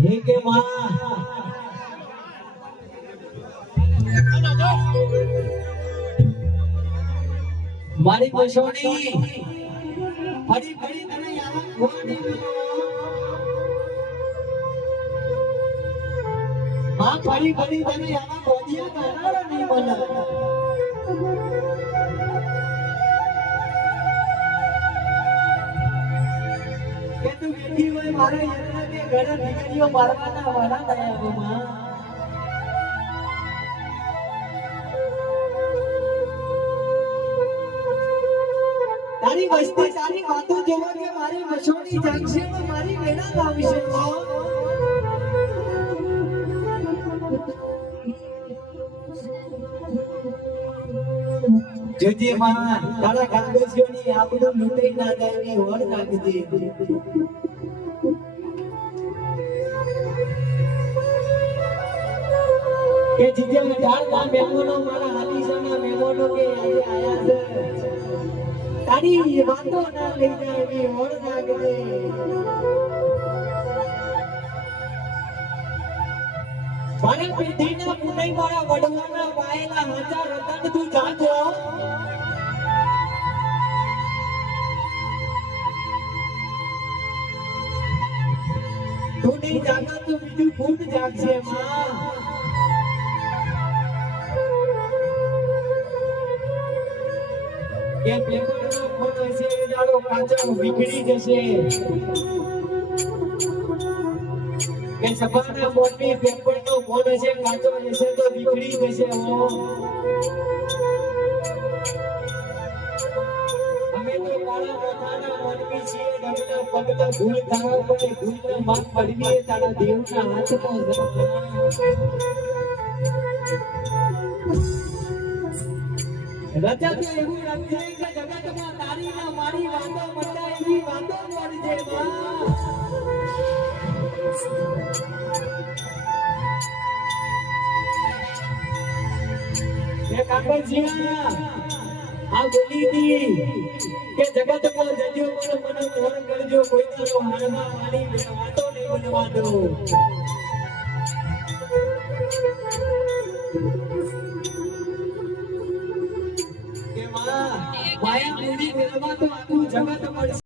હે કે માં મારી પછોડી ફરી ફરી તને આવા ખોડી માં ફરી ફરી તને આવા ખોડિયા કાનાળો નહીં મને કે તું બેઠી હોય મારે યંત્ર કે ઘરે નીકળ્યો મારવાના વાળા દયા માં તારી વસ્તી તારી વાતો જોવા કે મારી વસોડી જાગશે તો મારી વેણા લાવશે જોજે માં તારા કાગળિયોની આપણું લૂંટાઈ ના જાય ની હોડ નાખજે કે જીજે ડાળના મહેમાનો મારા હાલીસાના મહેમાનો કે આજે આયા છે તારી વાતો ના લઈ જાય ની હોડ નાખજે મારા પેઢીના પુનઈ મારા વડવાના વાયેલા હાજા રતન તું જાજો તું નહીં જાગા તો બીજું ફૂટ જાગશે માં કે પેપરનો ફોટો છે એ દાડો કાચો વિખડી જશે કે સભાના મોટી પેપરનો ફોટો છે કાચો જશે તો વિખડી જશે હો અમે તો મારા પોતાના મોનવી છીએ ડગલા પગલા ભૂલ થવા પડે ભૂલના માફ પડવીએ તારા દેવના હાથમાં રજા તો એવું રચે કે જગતમાં તારી ના મારી વાતો મળતા એવી વાતો મળજે માં ये कागजिया आ बोली थी કે જગતમાં જજો પણ મને મોર કરજો કોઈ તારો હાલમાં વાલી વાતો નહીં બનવા દો કે માં માયા મૂડી મેળવા તો આખું જગત મળશે